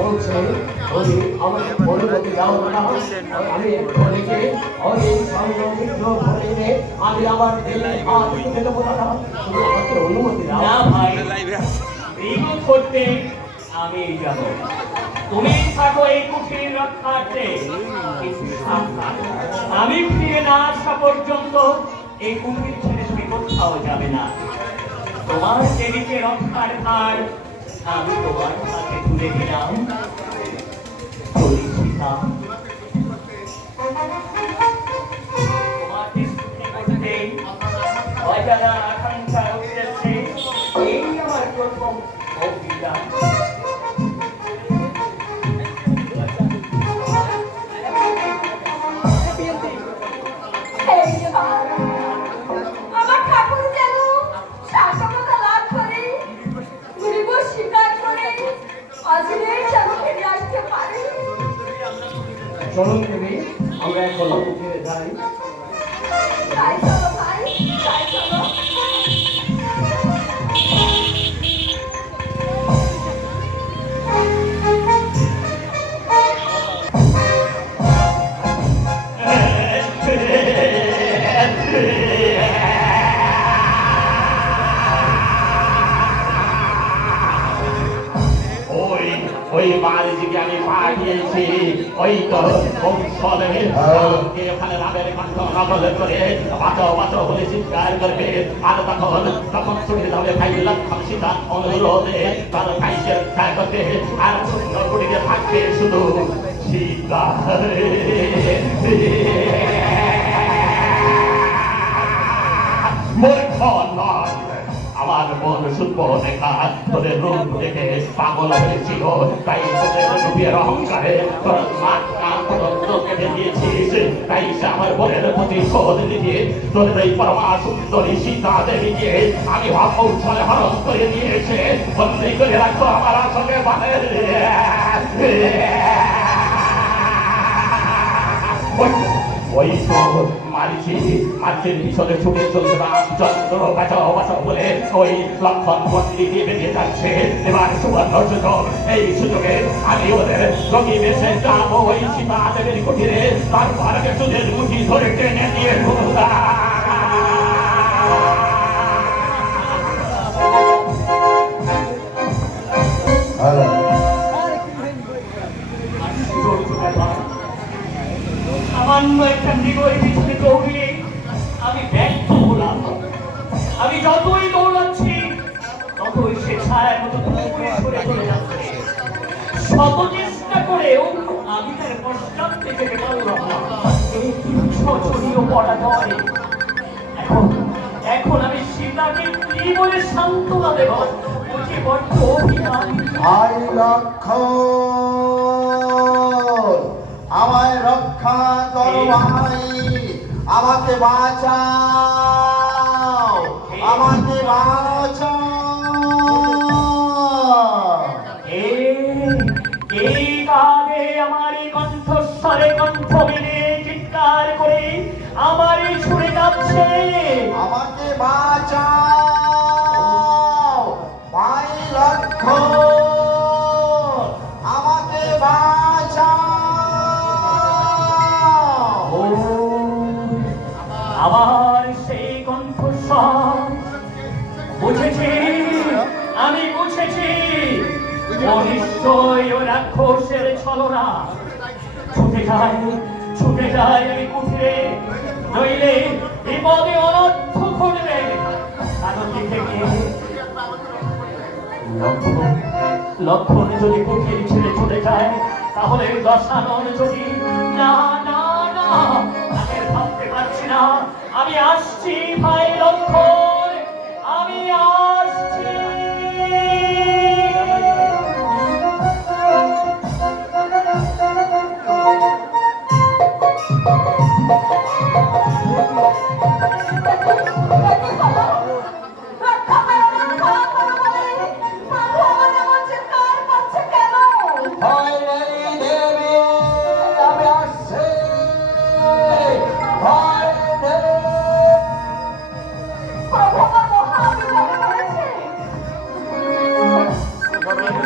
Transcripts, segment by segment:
বলছে আমি আমার অনুমতি করতে আমি যাব। তুমি থাকো এই কুঠির রক্ষার্থে, আমি ফিরে না আসা পর্যন্ত এই কুঠির ছেড়ে তুমি কোথাও যাবে না। তোমার দেবীকে রক্ষার ভার আমি তোমার হাতে তুলে দিলাম। তোমাকে সুখী করতে অজানা আকাঙ্ক্ষা উঠেছে, এই আমার প্রথম অভিযান। চলুন দেবী, আমরা এখন উঠে যাই। ওই বাড়িটিকে আমি পাঠিয়েছি, ওই তো কৌশলে ওখানে রাবের কণ্ঠ নকল করে বাঁচাও বাঁচাও বলে চিৎকার করবে। আর তখন তখন ছুটে যাবে ভাই লক্ষণ সীতা অনুরোধে তার ভাইকে রক্ষা করতে। আর নকুড়িকে থাকবে শুধু সীতা। মূর্খ নয়, আমার মন শুনবো দেখা তোদের রূপ দেখে পাগল হয়েছিল, তাই তোদের রূপের অহংকারে তোর কেটে দিয়েছিস। তাই সে আমার বোনের প্রতি শোধ নিতে তোদের এই পরমা সুন্দরী সীতা দেবীকে আমি কৌশলে হরণ করে দিয়েছে। বন্দি করে রাখবো আমার সঙ্গে বানের ওই তো মারিছি, মার্চের পিছনে ছুটে চলছে রামচন্দ্র বাঁচাও বাঁচাও বলে ওই লক্ষণ বন্দি দিয়ে বেরিয়ে যাচ্ছে। এবার সুবর্ণ সুযোগ, এই সুযোগে আমি ওদের রোগী বেশে যাবো ওই সীতা দেবীর কুঠিরে। তারপর সুদের মুঠি ধরে টেনে নিয়ে সামান্য একটা মৃগের পিছনে দৌড়িয়ে আমি ব্যর্থ হলাম। আমি যতই দৌড়াচ্ছি ততই সে ছায়ার মতো দূরে সরে চলে যাচ্ছে। শত চেষ্টা করেও আমি তার পশ্চাৎ থেকে পারলাম না। এই শোচনীয় পরাজয়। এখন আমি সীতাকে কি বলে সান্ত্বনা দেব? বুঝি বড্ড অভিমান। ভাই লক্ষণ, আমায় রক্ষা করো ভাই, আমাকে বাঁচাও, আমাকে বাঁচাও। এই কালে আমার কণ্ঠস্বরে কণ্ঠ মিলে চিৎকার করে আমার ছুড়ে যাচ্ছে, আমাকে বাঁচাও ভাই লক্ষণ, আমাকে বাঁচাও। আবার সেই কণ্ঠস্বর বুঝেছি, আমি বুঝেছি নিশ্চয় ও রাক্ষসের ছলনা। ছুটে যায় আমি কুঠিরে, নইলে বিপদে অনর্থ ঘটবে। আনন্দি থেকে লক্ষণ যদি কুঠির ছেড়ে চলে যায় তাহলে দশানন যদি না না না আমি ভাবতে পারছি না। আমি আসছি ভাই লক্ষণ, আমি আসছি।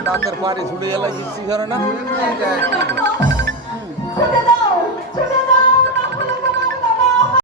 দাঁতের পাড়ি ছুটে গেলে কিচ্ছু করে না